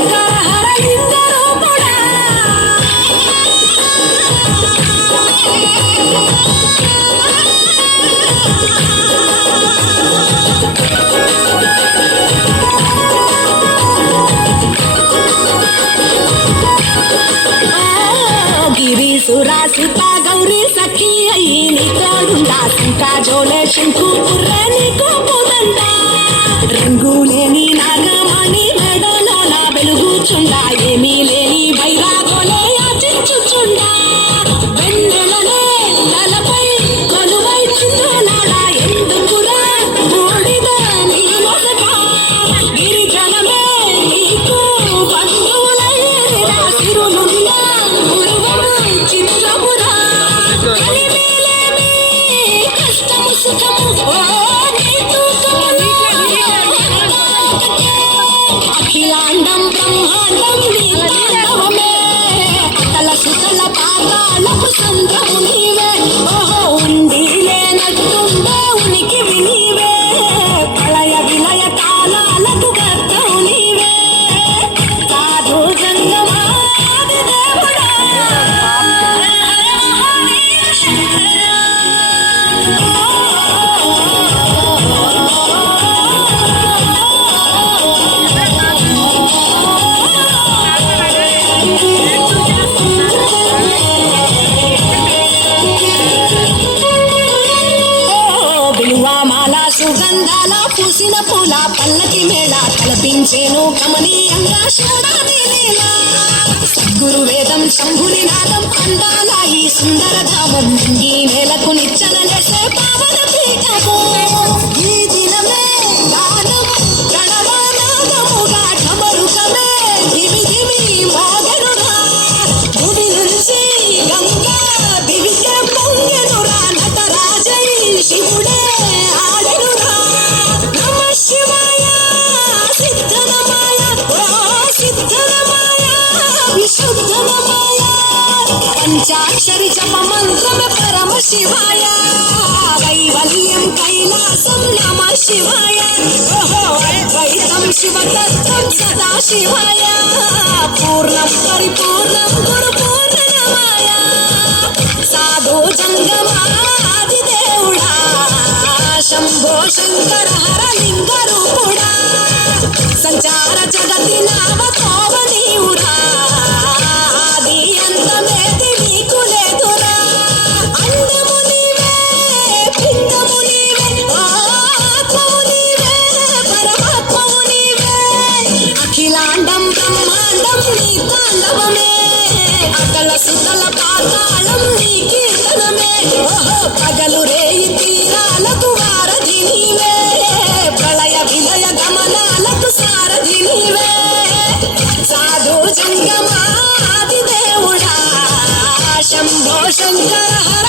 శంకర హర లింగ రూపుడా గిరీసురాసిత గౌరీ సఖీ అయి నీతోడుండా శంకా జోలే శంకు పుర్రే నీకు పురండా రంగులేని నాగమణి మెడలో నా వెలుగుచుండా ఏమీ లేని వైరాగోలే యాచించుచుండా వెన్నెలనే తలపై కొలువై చిందులాడా ఎందుకురా బూడిద నీ మొసట గిరిజనమే నీకు బంధువులైన సిరులున్నా గురువము చిత్రపురా కలిమేలేమి కష్టము సుఖము ఓ నీకు అఖిలాండం బ్రహ్మాండం నీ తాండవమే అతల సుతల పాతాళపు సంద్రము నీవే ఓహో ఉండి లేనట్టుండే ఉనికివి నీవే ప్రళయ విలయ కాలాలకు గర్తవు నీవే సాధు జంగమాది దేవుడా విలువమాల సుగంధాల పూసిన పూల పల్లకి మేళ కల్పించేను కమనీయంగా శివరాని లీల సద్గురు వేదం శంభుని నాదం అందాల ఈ సుందర ధామం ఈ నేలకు నిచ్చనలేసే పావన పీఠము ఈ దినమే గానం ప్రణవనాదముగా ఢమరుకమే దివి దివి మోగెనురా గుడి నుంచి గంగా దివికే పొంగెనురా నటరాజై శివుడే ఆడెనురా నమ శివాయ సిద్ధనమాయ ఓ సిద్ధనమాయ విశుద్ధనమాయ పంచాక్షరి జప మంత్రమే పరమ శివాయ కైవల్యం కైలాసం నమ శివాయ ఓహో అద్వైతం శివతత్వం సదా శివాయ పూర్ణం పరిపూర్ణం గురు పూర్ణనమాయ సాధు జంగమాది దేవుడా శంభో శంకర హర లింగ రూపుడా సంచార జగతి నామతోవ నీవురా ఆది అంతమేది నీకు లేదురా అందము నీవే పిండము నీవే ఆత్మము నీవే పరమాత్మము నీవే అఖిలాండం బ్రహ్మాండం నీ తాండవమే అకల సుతల పాతాళం నీ కీర్తనమే ఓహో పగలు రేయి తీరాలకు వారధి నీవే ప్రళయ విలయ గమనాలకు సారథి నీవే సాధు జంగమాది దేవుడా శంభో శంకర హర